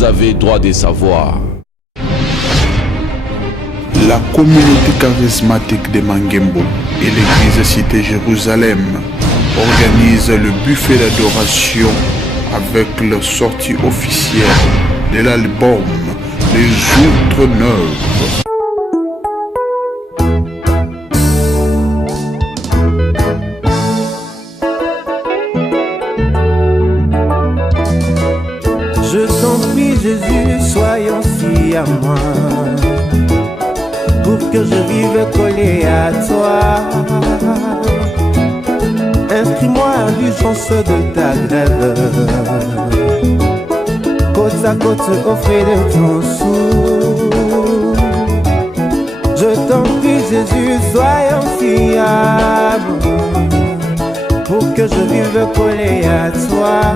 Vous avez droit de savoir. La communauté charismatique de Mangembo et l'église Cité Jérusalem organisent le buffet d'adoration avec leur sortie officielle de l'album Les Outres Neuves. Je t'en prie Jésus, sois ainsi à moi, pour que je vive collé à toi. Inscris-moi à l'urgence de ta grève, côte à côte au frais de ton sou. Je t'en prie Jésus, sois ainsi à moi, pour que je vive collé à toi.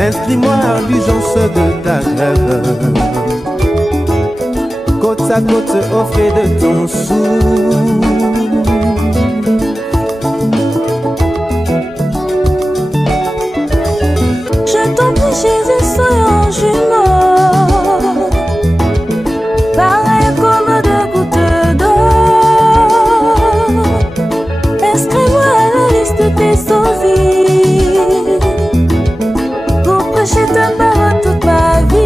Inscris-moi à l'urgence de ta grève, côte à côte au frais de ton sou. Je t'en prie Jésus, sois un jumeau, pareil comme deux gouttes d'eau. Inscris-moi à la liste de tes sosies, pour prêcher ta parole toute ma vie.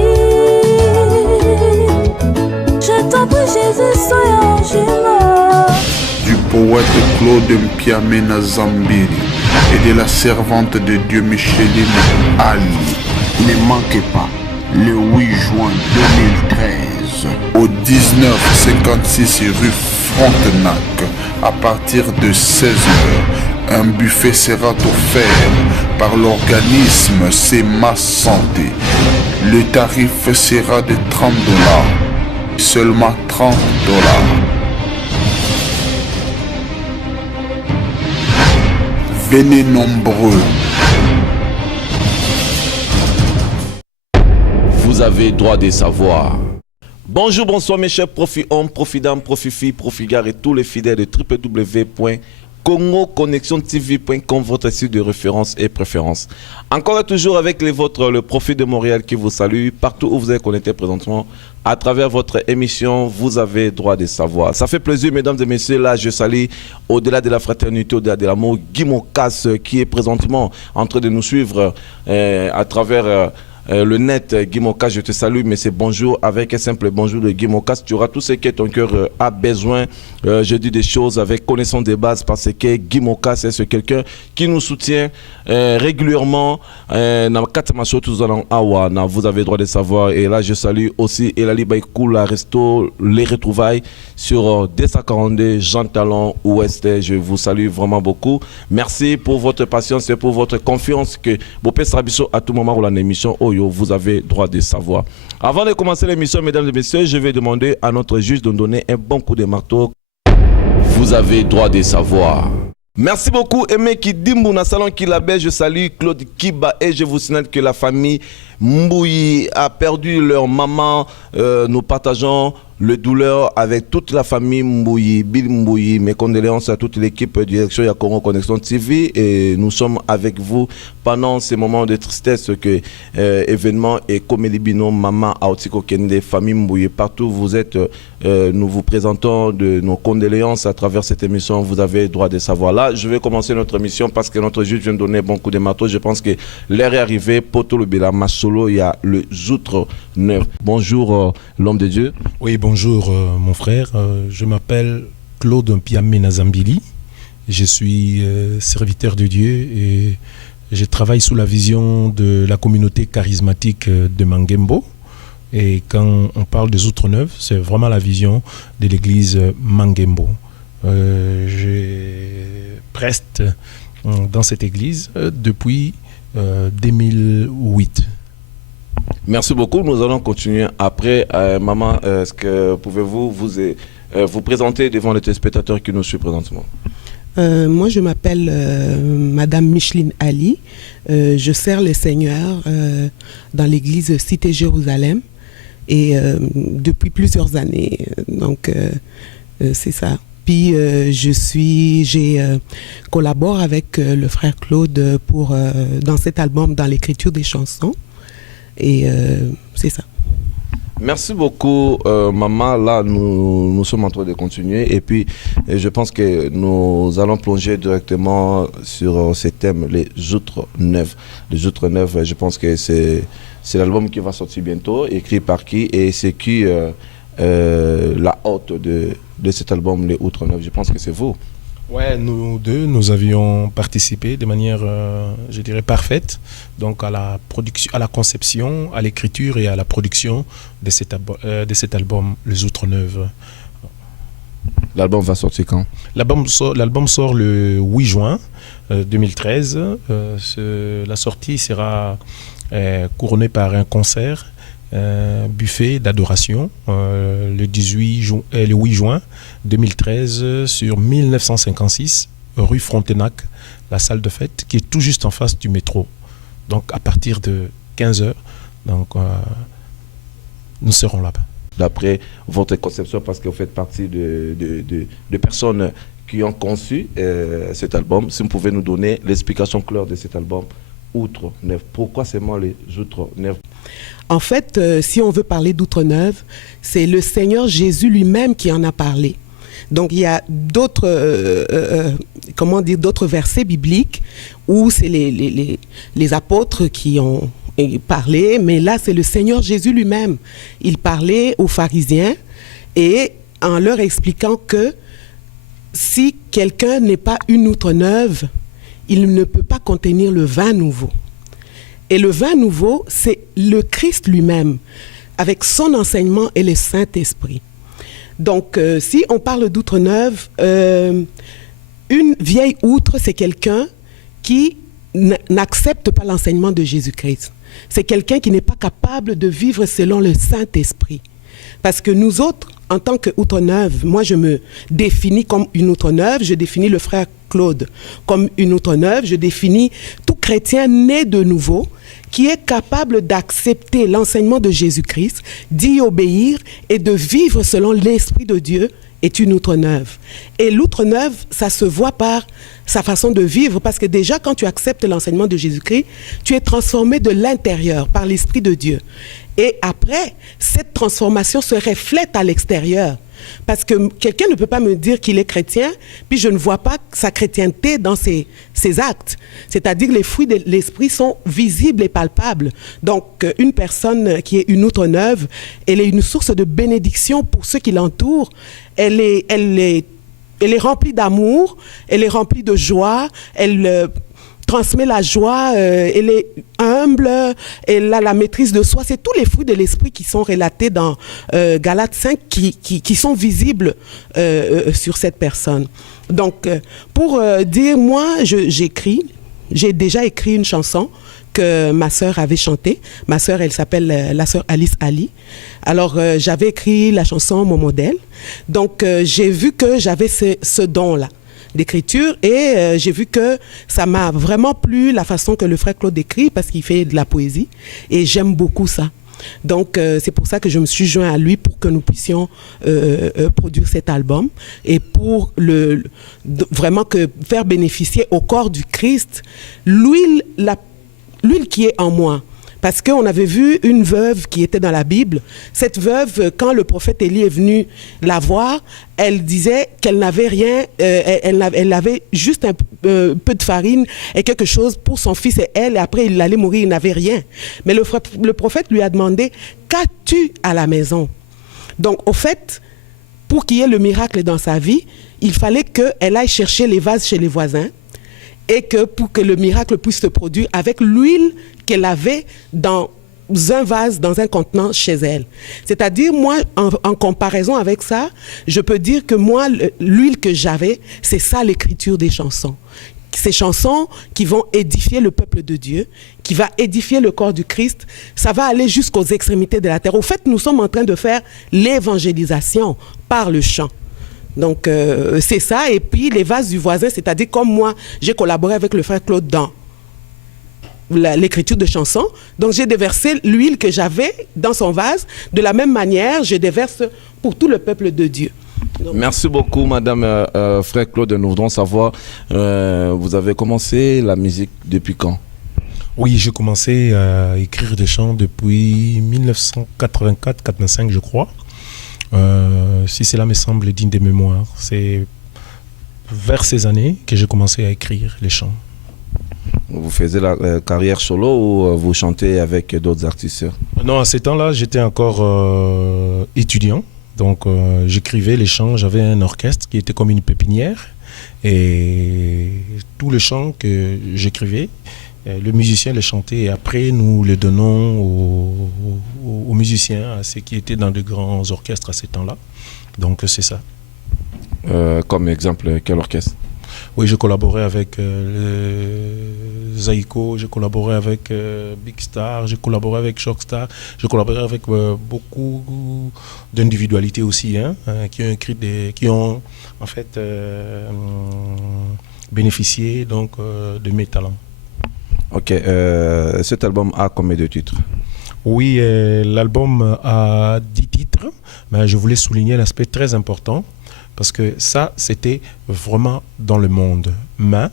Je t'en prie Jésus, sois un jumeau. Du poète Claude Mpiamena Zambiri et de la servante de Dieu Micheline Ali. Ne manquez pas, le 8 juin 2013, Au 1956 rue Frontenac, à partir de 16h, un buffet sera offert par l'organisme C'est Ma Santé. Le tarif sera de $30, seulement $30. Venez nombreux. Vous avez droit de savoir. Bonjour, bonsoir mes chers profit-hommes, profit-dames, profit-filles, profit-gars et tous les fidèles de www.congoconnexiontv.com, votre site de référence et préférence. Encore et toujours avec les vôtres, le Profit de Montréal qui vous salue partout où vous êtes connectés présentement à travers votre émission. Vous avez droit de savoir. Ça fait plaisir, mesdames et messieurs. Là, je salue au-delà de la fraternité, au-delà de l'amour, Guy Mokas qui est présentement en train de nous suivre à travers le net. Guy Mokas, je te salue, mais c'est bonjour avec un simple bonjour de Guy Mokas. Tu auras tout ce que ton cœur a besoin. Je dis des choses avec connaissance des bases parce que Guy Mokas est quelqu'un qui nous soutient régulièrement. Vous avez droit de savoir. Et là, je salue aussi Elali Baïkou, la Resto, les retrouvailles sur 242 Jean Talon Ouest. Je vous salue vraiment beaucoup. Merci pour votre patience et pour votre confiance que Bopé Srabiso à tout moment où l'émission vous avez droit de savoir. Avant de commencer l'émission, mesdames et messieurs, je vais demander à notre juge de nous donner un bon coup de marteau. Vous avez droit de savoir. Merci beaucoup, Aimé Kidimbu, na salon Kilabé. Je salue Claude Kiba et je vous signale que la famille Mbouyi a perdu leur maman. Nous partageons le douleur avec toute la famille Mbouyi, Bill Mbouyi. Mes condoléances à toute l'équipe de direction Yakongo Connexion TV et nous sommes avec vous pendant ces moments de tristesse que événements et Comédie Maman Aotiko Kende, famille Mbouyi, partout où vous êtes, nous vous présentons de nos condoléances à travers cette émission. Vous avez droit de savoir. Là, je vais commencer notre émission parce que notre juge vient de donner bon coup de marteau. Je pense que l'heure est arrivée. Poto Lubila Masolo, il y a le Outres Neuves. Bonjour, l'homme de Dieu. Oui, bonjour mon frère, je m'appelle Claude Mpiamena Zambili, je suis serviteur de Dieu et je travaille sous la vision de la communauté charismatique de Mangembo. Et quand on parle des Outres Neuves, c'est vraiment la vision de l'église Mangembo. Je preste dans cette église depuis 2008. Merci beaucoup. Nous allons continuer après. Maman, est-ce que pouvez-vous vous présenter devant les téléspectateurs qui nous suivent présentement? Moi, je m'appelle Madame Micheline Ali. Je sers le Seigneur dans l'église Cité Jérusalem et depuis plusieurs années. Donc, c'est ça. Puis, j'ai collabore avec le frère Claude dans cet album, dans l'écriture des chansons. Et c'est ça. Merci beaucoup, maman. Là, nous sommes en train de continuer. Et puis, je pense que nous allons plonger directement sur ces thèmes, les outres neuves. Les outres neuves, je pense que c'est l'album qui va sortir bientôt, écrit par qui? Et c'est qui la hôte de cet album, les outres neuves? Je pense que c'est vous. Ouais, nous deux, nous avions participé de manière, je dirais, parfaite, donc à la production, à la conception, à l'écriture et à la production de cet album, Les Outres Neuves. L'album va sortir quand? L'album sort le 8 juin 2013. La sortie sera couronnée par un concert, buffet d'adoration le 8 juin 2013 sur 1956 rue Frontenac, la salle de fête qui est tout juste en face du métro. Donc à partir de 15h, donc nous serons là-bas. D'après votre conception, parce que vous faites partie de personnes qui ont conçu cet album, si vous pouvez nous donner l'explication claire de cet album, Outre Neuve. Pourquoi seulement les Outre Neuve? En fait, si on veut parler d'Outre Neuve, c'est le Seigneur Jésus lui-même qui en a parlé. Donc il y a d'autres d'autres versets bibliques où c'est les apôtres qui ont parlé, mais là c'est le Seigneur Jésus lui-même. Il parlait aux pharisiens et en leur expliquant que si quelqu'un n'est pas une outre neuve, il ne peut pas contenir le vin nouveau. Et le vin nouveau, c'est le Christ lui-même, avec son enseignement et le Saint-Esprit. Donc, si on parle d'outre neuve, une vieille outre, c'est quelqu'un qui n'accepte pas l'enseignement de Jésus-Christ. C'est quelqu'un qui n'est pas capable de vivre selon le Saint-Esprit. Parce que nous autres, en tant qu'outre neuve, moi je me définis comme une outre neuve, je définis le frère Claude comme une outre neuve, je définis tout chrétien né de nouveau qui est capable d'accepter l'enseignement de Jésus-Christ, d'y obéir et de vivre selon l'Esprit de Dieu est une outre neuve. Et l'outre neuve, ça se voit par sa façon de vivre, parce que déjà quand tu acceptes l'enseignement de Jésus-Christ, tu es transformé de l'intérieur par l'Esprit de Dieu. Et après, cette transformation se reflète à l'extérieur. Parce que quelqu'un ne peut pas me dire qu'il est chrétien, puis je ne vois pas sa chrétienté dans ses actes. C'est-à-dire que les fruits de l'esprit sont visibles et palpables. Donc, une personne qui est une outre neuve, elle est une source de bénédiction pour ceux qui l'entourent. Elle est remplie d'amour, elle est remplie de joie, elle transmet la joie, elle est humble, elle a la maîtrise de soi. C'est tous les fruits de l'esprit qui sont relatés dans Galates 5 qui sont visibles sur cette personne. Donc, pour dire, moi, j'ai déjà écrit une chanson que ma sœur avait chantée. Ma sœur, elle s'appelle la sœur Alice Ali. Alors, j'avais écrit la chanson Mon modèle. Donc, j'ai vu que j'avais ce don-là d'écriture et j'ai vu que ça m'a vraiment plu la façon que le frère Claude écrit parce qu'il fait de la poésie et j'aime beaucoup ça. Donc c'est pour ça que je me suis joint à lui pour que nous puissions produire cet album et pour vraiment faire bénéficier au corps du Christ l'huile qui est en moi. Parce qu'on avait vu une veuve qui était dans la Bible. Cette veuve, quand le prophète Élie est venu la voir, elle disait qu'elle n'avait rien, elle avait juste un peu de farine et quelque chose pour son fils et elle, et après il allait mourir, il n'avait rien. Mais le prophète lui a demandé, qu'as-tu à la maison? Donc au fait, pour qu'il y ait le miracle dans sa vie, il fallait qu'elle aille chercher les vases chez les voisins, et que pour que le miracle puisse se produire avec l'huile qu'elle avait dans un vase, dans un contenant chez elle. C'est-à-dire, moi, en comparaison avec ça, je peux dire que moi, l'huile que j'avais, c'est ça l'écriture des chansons. Ces chansons qui vont édifier le peuple de Dieu, qui va édifier le corps du Christ, ça va aller jusqu'aux extrémités de la terre. Au fait, nous sommes en train de faire l'évangélisation par le chant. Donc, c'est ça. Et puis, les vases du voisin, c'est-à-dire comme moi, j'ai collaboré avec le frère Claude dans l'écriture de chansons. Donc, j'ai déversé l'huile que j'avais dans son vase. De la même manière, je déverse pour tout le peuple de Dieu. Donc, merci beaucoup, Madame Frère Claude. Nous voudrons savoir, vous avez commencé la musique depuis quand? Oui, j'ai commencé à écrire des chants depuis 1984-85, je crois. Si cela me semble digne de mémoire, c'est vers ces années que j'ai commencé à écrire les chants. Vous faisiez la carrière solo ou vous chantez avec d'autres artistes? Non, à ces temps-là, j'étais encore étudiant. Donc, j'écrivais les chants. J'avais un orchestre qui était comme une pépinière. Et tous les chants que j'écrivais, le musicien les chantait. Et après, nous les donnons aux musiciens, à ceux qui étaient dans de grands orchestres à ces temps-là. Donc, c'est ça. Comme exemple, quel orchestre? Oui, j'ai collaboré avec Zaïko, j'ai collaboré avec Big Star, j'ai collaboré avec Shockstar, j'ai collaboré avec beaucoup d'individualités aussi, qui ont en fait bénéficié donc, de mes talents. Ok, cet album a combien de titres? Oui, l'album a 10 titres, mais je voulais souligner un aspect très important. Parce que ça, c'était vraiment dans le monde. Mais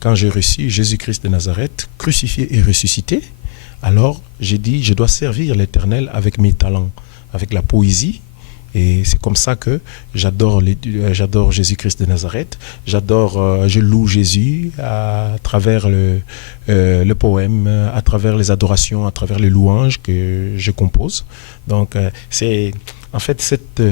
quand j'ai reçu Jésus-Christ de Nazareth, crucifié et ressuscité, alors j'ai dit, je dois servir l'Éternel avec mes talents, avec la poésie. Et c'est comme ça que j'adore Jésus-Christ de Nazareth. Je loue Jésus à travers le poème, à travers les adorations, à travers les louanges que je compose. Donc, c'est en fait cette...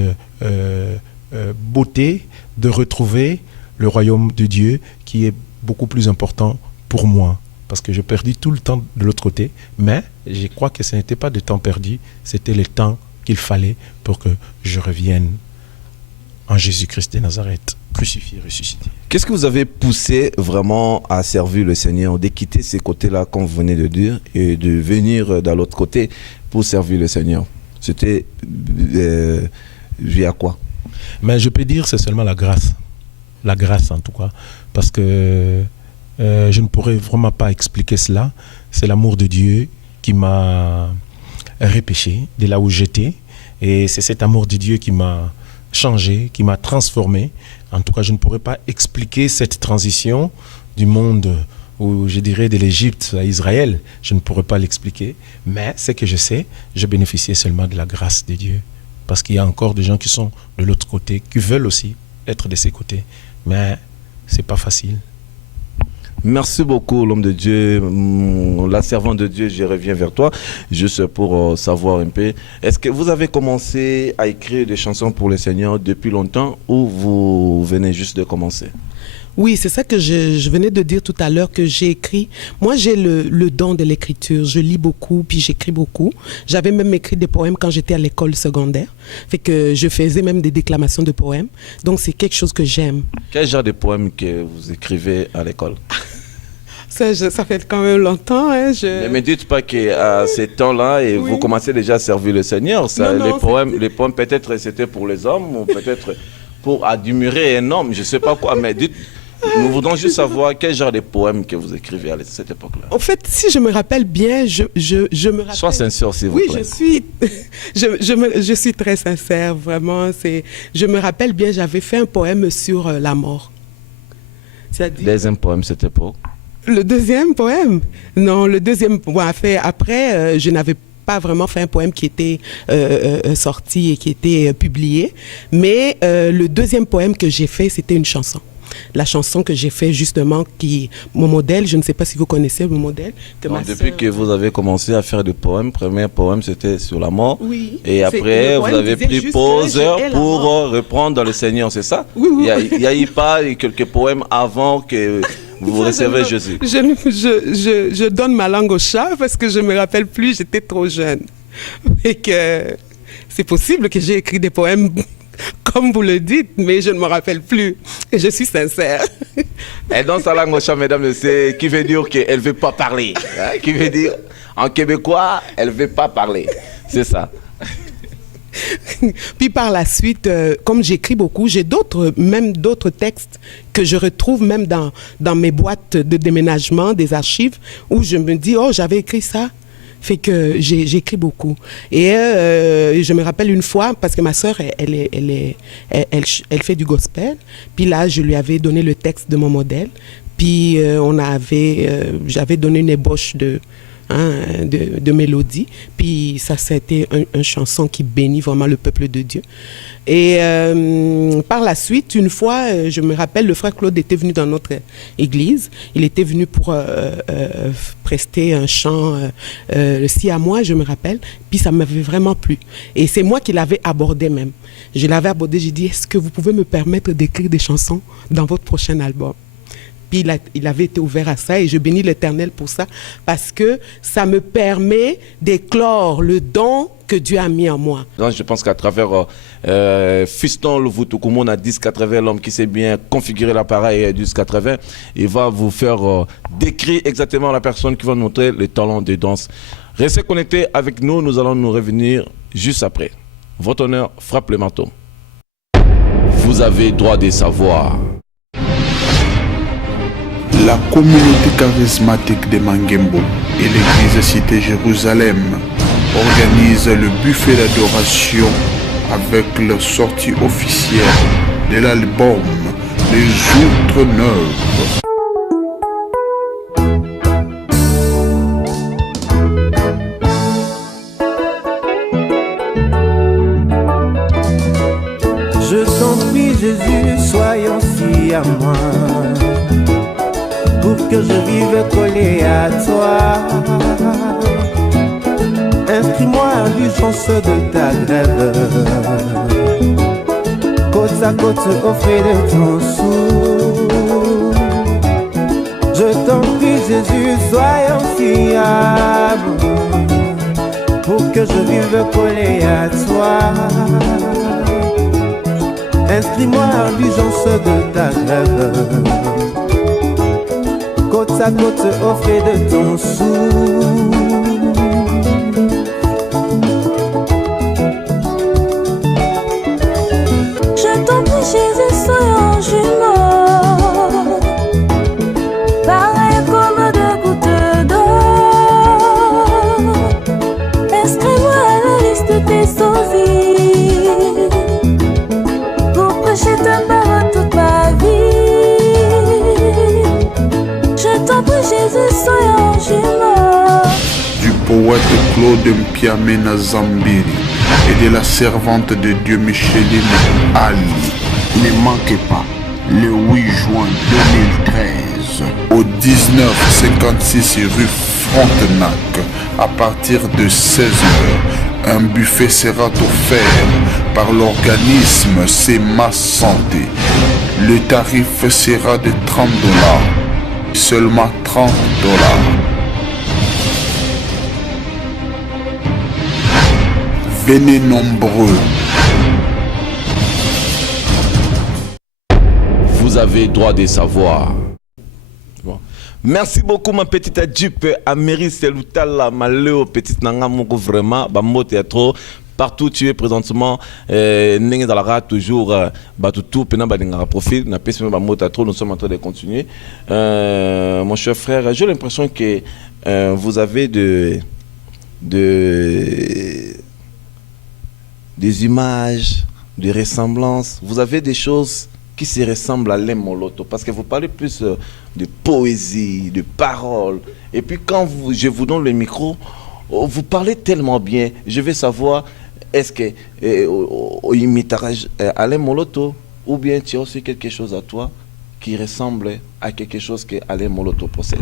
beauté de retrouver le royaume de Dieu qui est beaucoup plus important pour moi parce que je perdis tout le temps de l'autre côté, mais je crois que ce n'était pas de temps perdu, c'était le temps qu'il fallait pour que je revienne en Jésus-Christ de Nazareth, crucifié, ressuscité. Qu'est-ce que vous avez poussé vraiment à servir le Seigneur, de quitter ces côtés-là comme vous venez de dire et de venir dans l'autre côté pour servir le Seigneur? C'était via quoi? Mais je peux dire c'est seulement la grâce en tout cas, parce que je ne pourrais vraiment pas expliquer cela. C'est l'amour de Dieu qui m'a repêché de là où j'étais, et c'est cet amour de Dieu qui m'a changé, qui m'a transformé. En tout cas, je ne pourrais pas expliquer cette transition du monde, ou je dirais de l'Égypte à Israël. Je ne pourrais pas l'expliquer, mais ce que je sais, je bénéficiais seulement de la grâce de Dieu. Parce qu'il y a encore des gens qui sont de l'autre côté, qui veulent aussi être de ces côtés. Mais ce n'est pas facile. Merci beaucoup, l'homme de Dieu, la servante de Dieu. Je reviens vers toi, juste pour savoir un peu. Est-ce que vous avez commencé à écrire des chansons pour le Seigneur depuis longtemps ou vous venez juste de commencer? Oui, c'est ça que je venais de dire tout à l'heure, que j'ai écrit. Moi, j'ai le don de l'écriture. Je lis beaucoup, puis j'écris beaucoup. J'avais même écrit des poèmes quand j'étais à l'école secondaire. Fait que je faisais même des déclamations de poèmes. Donc, c'est quelque chose que j'aime. Quel genre de poèmes que vous écrivez à l'école? Ça fait quand même longtemps. Hein, Ne me dites pas qu'à ces temps-là, et Oui. vous commencez déjà à servir le Seigneur. Ça, Non, les poèmes peut-être c'était pour les hommes ou peut-être pour admirer un homme, je ne sais pas quoi. Mais dites, nous voudrons juste savoir quel genre de poèmes que vous écrivez à cette époque-là. En fait, si je me rappelle bien, je me rappelle... Sois sincère, s'il vous Oui, plaît. je suis très sincère, vraiment. Je me rappelle bien, j'avais fait un poème sur la mort. C'est-à-dire... Deuxième poème, c'était pour? Le deuxième poème? Non, le deuxième... Bon, après, je n'avais pas vraiment fait un poème qui était sorti et qui était publié. Mais le deuxième poème que j'ai fait, c'était une chanson. La chanson que j'ai fait justement, mon modèle, je ne sais pas si vous connaissez mon modèle. Depuis que vous avez commencé à faire des poèmes, premier poème c'était sur la mort. Oui. Et après, vous avez pris pause pour reprendre dans le Seigneur, c'est ça? Oui, oui. Il n'y a eu pas quelques poèmes avant que vous recevez Jésus? Je donne ma langue au chat parce que je ne me rappelle plus, j'étais trop jeune. Et que c'est possible que j'ai écrit des poèmes comme vous le dites, mais je ne me rappelle plus. Et je suis sincère. Et dans sa langue au chat, mesdames, c'est qui veut dire qu'elle ne veut pas parler. Hein? Qui veut dire, en québécois, elle ne veut pas parler. C'est ça. Puis par la suite, comme j'écris beaucoup, j'ai même d'autres textes que je retrouve même dans mes boîtes de déménagement, des archives, où je me dis, oh, j'avais écrit ça. Fait que j'écris beaucoup. Et je me rappelle une fois, parce que ma sœur, elle fait du gospel. Puis là, je lui avais donné le texte de mon modèle. Puis j'avais donné une ébauche de mélodie. Puis ça a été une chanson qui bénit vraiment le peuple de Dieu. Et par la suite, une fois, je me rappelle, le frère Claude était venu dans notre église. Il était venu pour prester un chant, Si à moi, je me rappelle. Puis ça m'avait vraiment plu. Et c'est moi qui l'avais abordé même. Je l'avais abordé, j'ai dit, est-ce que vous pouvez me permettre d'écrire des chansons dans votre prochain album? Puis il avait été ouvert à ça et je bénis l'Éternel pour ça parce que ça me permet d'éclore le don que Dieu a mis en moi. Donc, je pense qu'à travers Fiston Louvoutoukoumoun à 1080, l'homme qui sait bien configurer l'appareil à 1080, il va vous faire décrire exactement la personne qui va nous montrer les talents de danse. Restez connectés avec nous, nous allons nous revenir juste après. Votre honneur frappe le marteau. Vous avez droit de savoir. La communauté charismatique de Mangembo et l'église Cité Jérusalem organisent le buffet d'adoration avec la sortie officielle de l'album Les Outres Neuves. Je t'en prie Jésus, sois ainsi à moi, pour que je vive collé à toi. Inscris-moi à l'urgence de ta grève, côte à côte au frais de ton sou. Je t'en prie Jésus, sois fiable, pour que je vive collé à toi. Inscris-moi à l'urgence de ta grève, côte à côte au frais de ton sou. Je t'en prie Jésus, soyons jumeaux, pareil comme deux gouttes d'eau. Inscris-moi à la liste de tes sosies, pour prêcher ta parole toute ma vie. Je t'en prie Jésus, soyons jumeaux. Du poète Claude Mpiamena Zambiri et de la servante de Dieu Micheline Ali. Ne manquez pas, le 8 juin 2013, Au 1956 rue Frontenac, à partir de 16h, un buffet sera offert par l'organisme C'est Ma Santé. Le tarif sera de $30, seulement $30. Venez nombreux. Vous avez droit de savoir. Bon. Merci beaucoup ma petite Dupe Améry Seloutala Maléo petite Nangamoko vraiment Bambo Théâtre partout tu es présentement Nengue Dalara toujours Batutu Pena Badingara Profil n'a pas même Bambo Théâtre nous sommes en train de continuer mon cher frère j'ai l'impression que vous avez des images, des ressemblances, vous avez des choses qui se ressemblent à Alain Moloto, parce que vous parlez plus de poésie, de paroles, et puis quand je vous donne le micro, vous parlez tellement bien, je veux savoir, est-ce que imitage Alain Moloto, ou bien tu as aussi quelque chose à toi qui ressemble à quelque chose que Alain Moloto possède?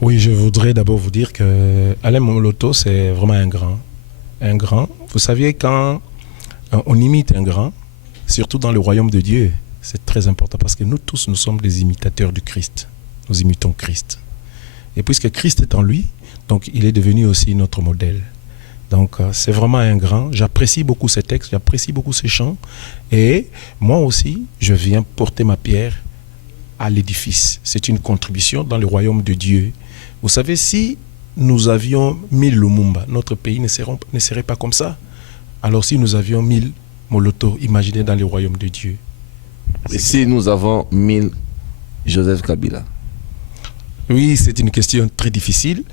Oui, je voudrais d'abord vous dire que Alain Moloto, c'est vraiment un grand. Un grand. Vous saviez, quand on imite un grand, surtout dans le royaume de Dieu, c'est très important parce que nous tous, nous sommes des imitateurs du Christ. Nous imitons Christ. Et puisque Christ est en lui, donc il est devenu aussi notre modèle. Donc c'est vraiment un grand. J'apprécie beaucoup ces textes, j'apprécie beaucoup ces chants. Et moi aussi, je viens porter ma pierre à l'édifice. C'est une contribution dans le royaume de Dieu. Vous savez, si nous avions 1000 Lumumba, notre pays ne serait pas comme ça. Alors si nous avions 1000 Moloto, imaginez dans le royaume de Dieu. Et si nous avons 1000 Joseph Kabila? Oui, c'est une question très difficile.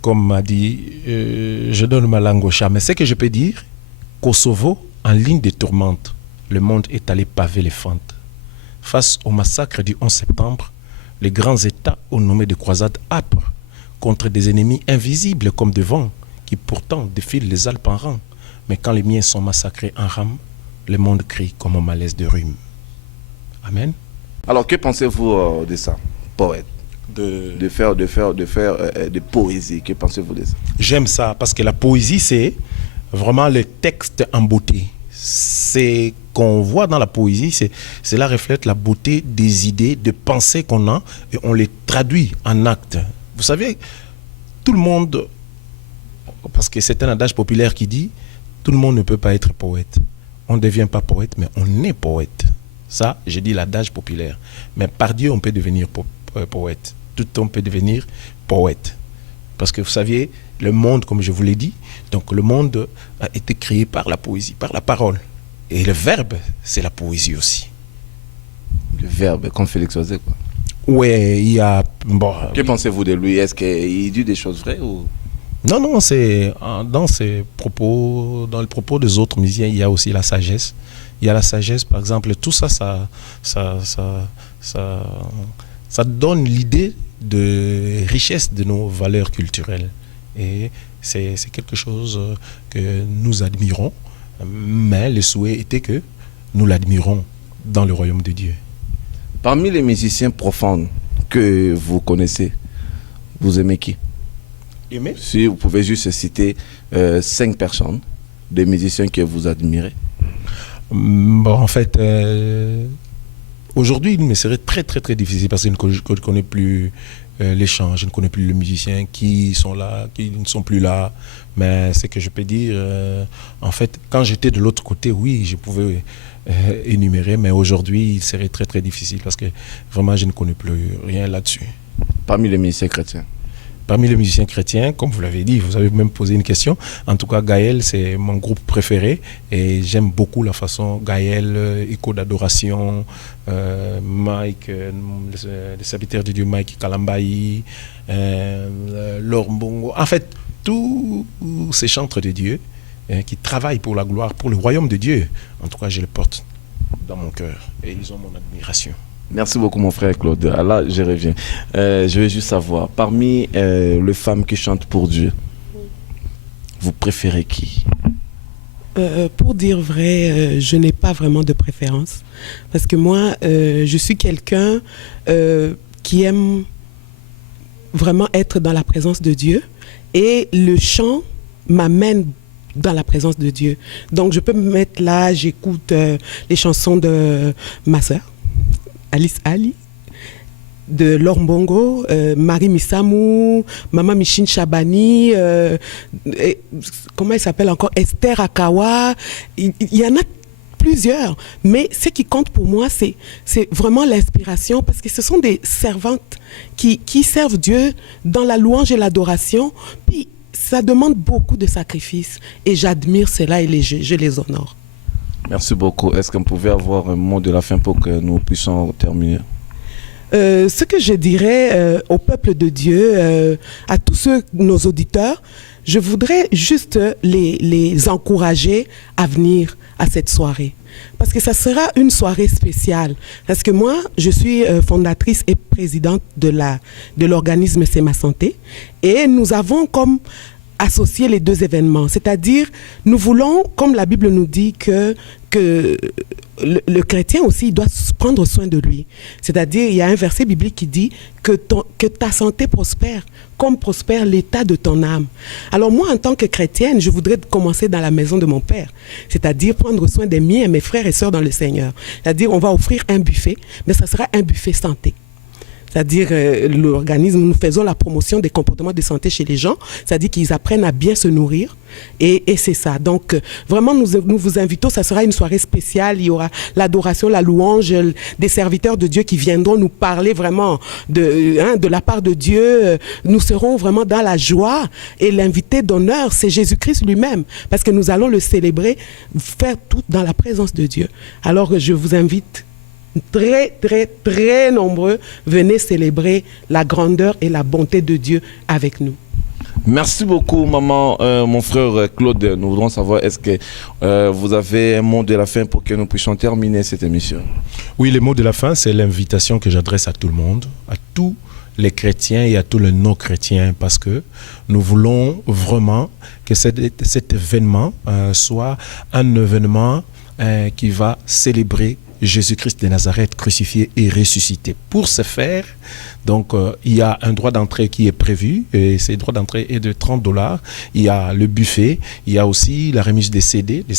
Comme m'a dit, je donne ma langue au chat. Mais ce que je peux dire, Kosovo, en ligne de tourmente, le monde est allé paver les fentes. Face au massacre du 11 septembre, Les grands États ont nommé des croisades âpres contre des ennemis invisibles comme des vents qui pourtant défilent les Alpes en rang. Mais quand les miens sont massacrés en rame, le monde crie comme un malaise de rhume. Amen. Alors, que pensez-vous de ça, poète? De faire de poésie, que pensez-vous de ça? J'aime ça parce que la poésie, c'est vraiment le texte en beauté. C'est qu'on voit dans la poésie, cela reflète la beauté des idées, des pensées qu'on a et on les traduit en actes. Vous savez, tout le monde, parce que c'est un adage populaire qui dit, tout le monde ne peut pas être poète. On ne devient pas poète, mais on est poète. Ça, j'ai dit l'adage populaire. Mais par Dieu, on peut devenir poète. Tout homme peut devenir poète. Parce que vous saviez, le monde, comme je vous l'ai dit, donc le monde a été créé par la poésie, par la parole. Et le verbe, c'est la poésie aussi. Le verbe, comme Félix Ozé, quoi. Ouais, il y a... Bon, que pensez-vous de lui? Est-ce qu'il dit des choses vraies ou... Non, c'est dans ses propos, dans le propos des autres musiciens, il y a aussi la sagesse. Il y a la sagesse, par exemple, tout ça donne l'idée de richesse de nos valeurs culturelles. Et c'est quelque chose que nous admirons, mais le souhait était que nous l'admirons dans le royaume de Dieu. Parmi les musiciens profanes que vous connaissez, vous aimez qui? Si vous pouvez juste citer 5 personnes, des musiciens que vous admirez. Bon, en fait, aujourd'hui, il me serait très très très difficile parce que je ne connais plus les chants, je ne connais plus les musiciens qui sont là, qui ne sont plus là. Mais ce que je peux dire, en fait, quand j'étais de l'autre côté, oui, je pouvais énumérer, mais aujourd'hui, il serait très très difficile parce que vraiment, je ne connais plus rien là-dessus. Parmi les musiciens chrétiens? Parmi les musiciens chrétiens, comme vous l'avez dit, vous avez même posé une question. En tout cas, Gaël, c'est mon groupe préféré et j'aime beaucoup la façon Gaël, Écho d'adoration, Mike, le serviteur de Dieu Mike Kalambayi, Laure Mbongo. En fait, tous ces chantres de Dieu qui travaillent pour la gloire, pour le royaume de Dieu. En tout cas, je les porte dans mon cœur et ils ont mon admiration. Merci beaucoup mon frère Claude. Là, je reviens. Je veux juste savoir, parmi les femmes qui chantent pour Dieu, vous préférez qui? Pour dire vrai, je n'ai pas vraiment de préférence. Parce que moi, je suis quelqu'un qui aime vraiment être dans la présence de Dieu. Et le chant m'amène dans la présence de Dieu. Donc, je peux me mettre là, j'écoute les chansons de ma sœur, Alice Ali, de Laure Mbongo, Marie Missamou, Maman Michine Chabani, comment elle s'appelle encore, Esther Akawa. Il y en a plusieurs. Mais ce qui compte pour moi, c'est vraiment l'inspiration, parce que ce sont des servantes qui servent Dieu dans la louange et l'adoration. Puis, ça demande beaucoup de sacrifices. Et j'admire cela et je les honore. Merci beaucoup. Est-ce qu'on pouvait avoir un mot de la fin pour que nous puissions terminer? Ce que je dirais au peuple de Dieu, à tous nos auditeurs, je voudrais juste les encourager à venir à cette soirée. Parce que ça sera une soirée spéciale. Parce que moi, je suis fondatrice et présidente de l'organisme C'est ma santé. Et nous avons comme associer les deux événements. C'est-à-dire, nous voulons, comme la Bible nous dit, que le chrétien aussi doit prendre soin de lui. C'est-à-dire, il y a un verset biblique qui dit que ta santé prospère, comme prospère l'état de ton âme. Alors moi, en tant que chrétienne, je voudrais commencer dans la maison de mon Père. C'est-à-dire prendre soin des miens et mes frères et sœurs dans le Seigneur. C'est-à-dire, on va offrir un buffet, mais ça sera un buffet santé. C'est-à-dire, l'organisme, nous faisons la promotion des comportements de santé chez les gens, c'est-à-dire qu'ils apprennent à bien se nourrir, et c'est ça. Donc, vraiment, nous vous invitons, ça sera une soirée spéciale, il y aura l'adoration, la louange, des serviteurs de Dieu qui viendront nous parler vraiment de la part de Dieu. Nous serons vraiment dans la joie, et l'invité d'honneur, c'est Jésus-Christ lui-même, parce que nous allons le célébrer, faire tout dans la présence de Dieu. Alors, je vous invite très, très, très nombreux, venez célébrer la grandeur et la bonté de Dieu avec nous. Merci beaucoup, maman, mon frère Claude. Nous voudrons savoir, est-ce que vous avez un mot de la fin pour que nous puissions terminer cette émission? Oui, le mot de la fin, c'est l'invitation que j'adresse à tout le monde, à tous les chrétiens et à tous les non-chrétiens, parce que nous voulons vraiment que cet événement soit un événement qui va célébrer Jésus-Christ de Nazareth crucifié et ressuscité. Pour ce faire, donc, il y a un droit d'entrée qui est prévu, et ce droit d'entrée est de $30. Il y a le buffet, il y a aussi la remise des CD de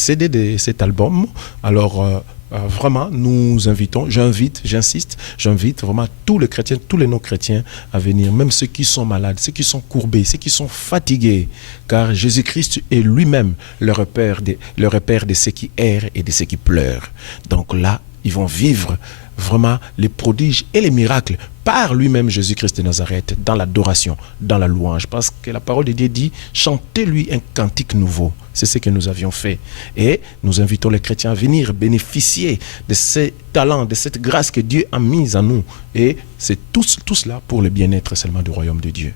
cet album. Alors, vraiment, nous invitons, j'insiste, j'invite vraiment tous les chrétiens, tous les non-chrétiens à venir, même ceux qui sont malades, ceux qui sont courbés, ceux qui sont fatigués, car Jésus-Christ est lui-même le repère de ceux qui errent et de ceux qui pleurent. Donc là, ils vont vivre vraiment les prodiges et les miracles par lui-même Jésus-Christ de Nazareth, dans l'adoration, dans la louange, parce que la parole de Dieu dit « Chantez-lui un cantique nouveau ». C'est ce que nous avions fait. Et nous invitons les chrétiens à venir bénéficier de ces talents, de cette grâce que Dieu a mise en nous. Et c'est tout cela pour le bien-être seulement du royaume de Dieu.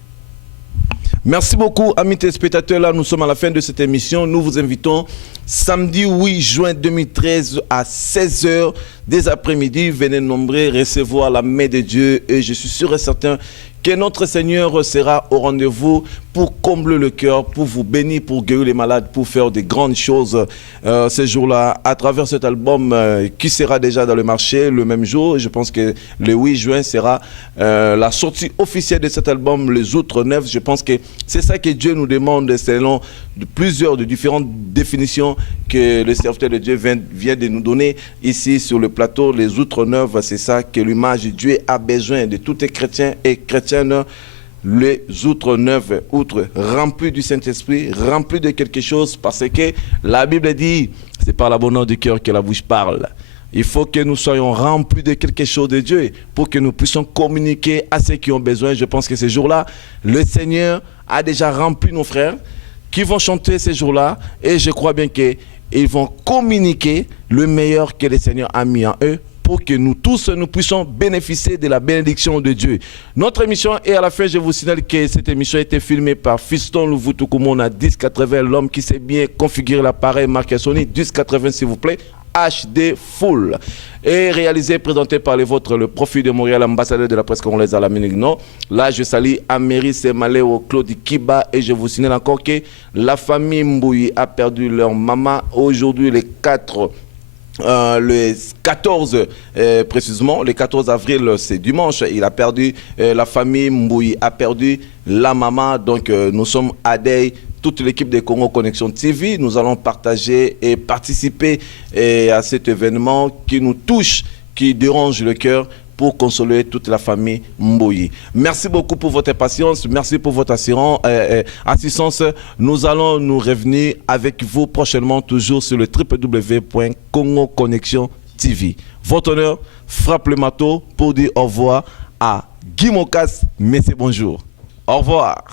Merci beaucoup, amis téléspectateurs. Là, nous sommes à la fin de cette émission. Nous vous invitons samedi 8 juin 2013 à 16h des après-midi. Venez nombreux recevoir la main de Dieu et je suis sûr et certain que notre Seigneur sera au rendez-vous pour combler le cœur, pour vous bénir, pour guérir les malades, pour faire de grandes choses ces jours-là à travers cet album qui sera déjà dans le marché le même jour. Je pense que le 8 juin sera la sortie officielle de cet album, Les Outres Neufs. Je pense que c'est ça que Dieu nous demande selon de différentes définitions que le serviteur de Dieu vient de nous donner ici sur le plateau. Les Outres Neufs, c'est ça que l'image de Dieu a besoin de tous les chrétiens et chrétiennes. Les outres neufs, outres remplis du Saint-Esprit, remplis de quelque chose, parce que la Bible dit, c'est par l'abondance du cœur que la bouche parle. Il faut que nous soyons remplis de quelque chose de Dieu pour que nous puissions communiquer à ceux qui ont besoin. Je pense que ces jours-là, le Seigneur a déjà rempli nos frères qui vont chanter ces jours-là, et je crois bien qu'ils vont communiquer le meilleur que le Seigneur a mis en eux, pour que nous tous nous puissions bénéficier de la bénédiction de Dieu. Notre émission est à la fin. Je vous signale que cette émission a été filmée par Fiston Louvoutoukoumon à 1080, l'homme qui sait bien configurer l'appareil marqué Sony, 1080 s'il vous plaît, HD Full. Et réalisé, présenté par les vôtres, le Profil de Montréal, ambassadeur de la presse congolaise à l'Amérique Nord. Là, je salue Améry Semaleo, Claude Kiba, et je vous signale encore que la famille Mbouyi a perdu leur maman aujourd'hui, le 14 précisément, le 14 avril, c'est dimanche, il a perdu, la famille Mbouyi a perdu la maman, donc nous sommes à deuil, toute l'équipe de Congo Connexion TV, nous allons partager et participer à cet événement qui nous touche, qui dérange le cœur, pour consoler toute la famille Mbouyi. Merci beaucoup pour votre patience, merci pour votre assistance. Nous allons nous revenir avec vous prochainement, toujours sur le www.congoconnexion TV. Votre honneur frappe le marteau pour dire au revoir à Guy Mocas, mais c'est bonjour. Au revoir.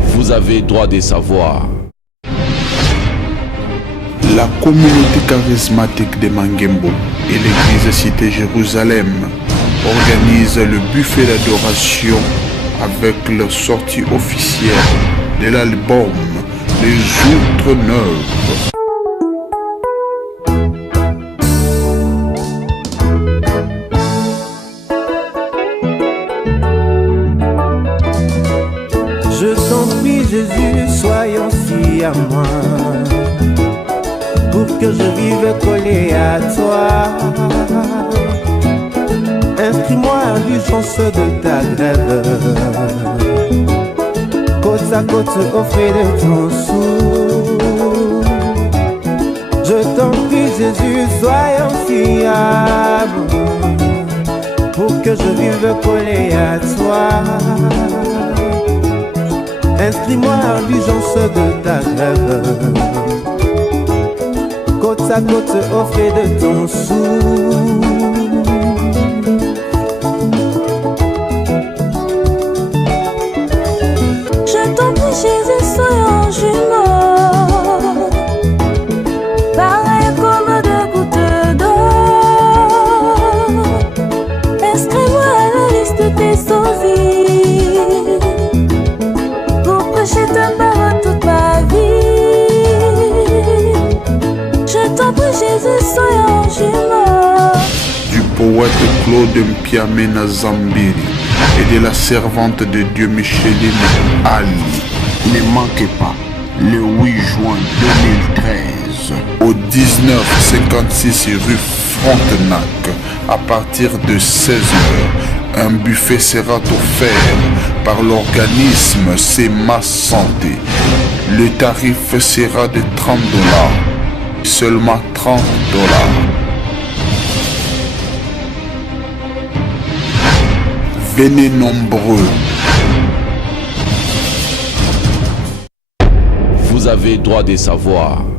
Vous avez droit de savoir. La communauté charismatique de Mangembo et l'église Cité Jérusalem organisent le buffet d'adoration avec leur sortie officielle de l'album Les Outres Neufs. Je t'en prie Jésus, soyons si à moi, pour que je vive collé à toi. Inscris-moi à l'urgence de ta grève, côte à côte au frais de ton sou. Je t'en prie Jésus, soyons fiables, pour que je vive collé à toi. Inscris-moi à l'urgence de ta grève, côte à côte au frais de ton sou. Je t'en prie Jésus, soyons jumeaux, pareil comme deux gouttes d'eau. Inscris-moi à la liste des sosies. Claude Mpiamena Zambiri et de la servante de Dieu Micheline Ali. Ne manquez pas, le 8 juin 2013. Au 1956 rue Frontenac, à partir de 16h, un buffet sera offert par l'organisme C'est Ma Santé. Le tarif sera de $30, seulement $30. Venez nombreux. Vous avez droit de savoir.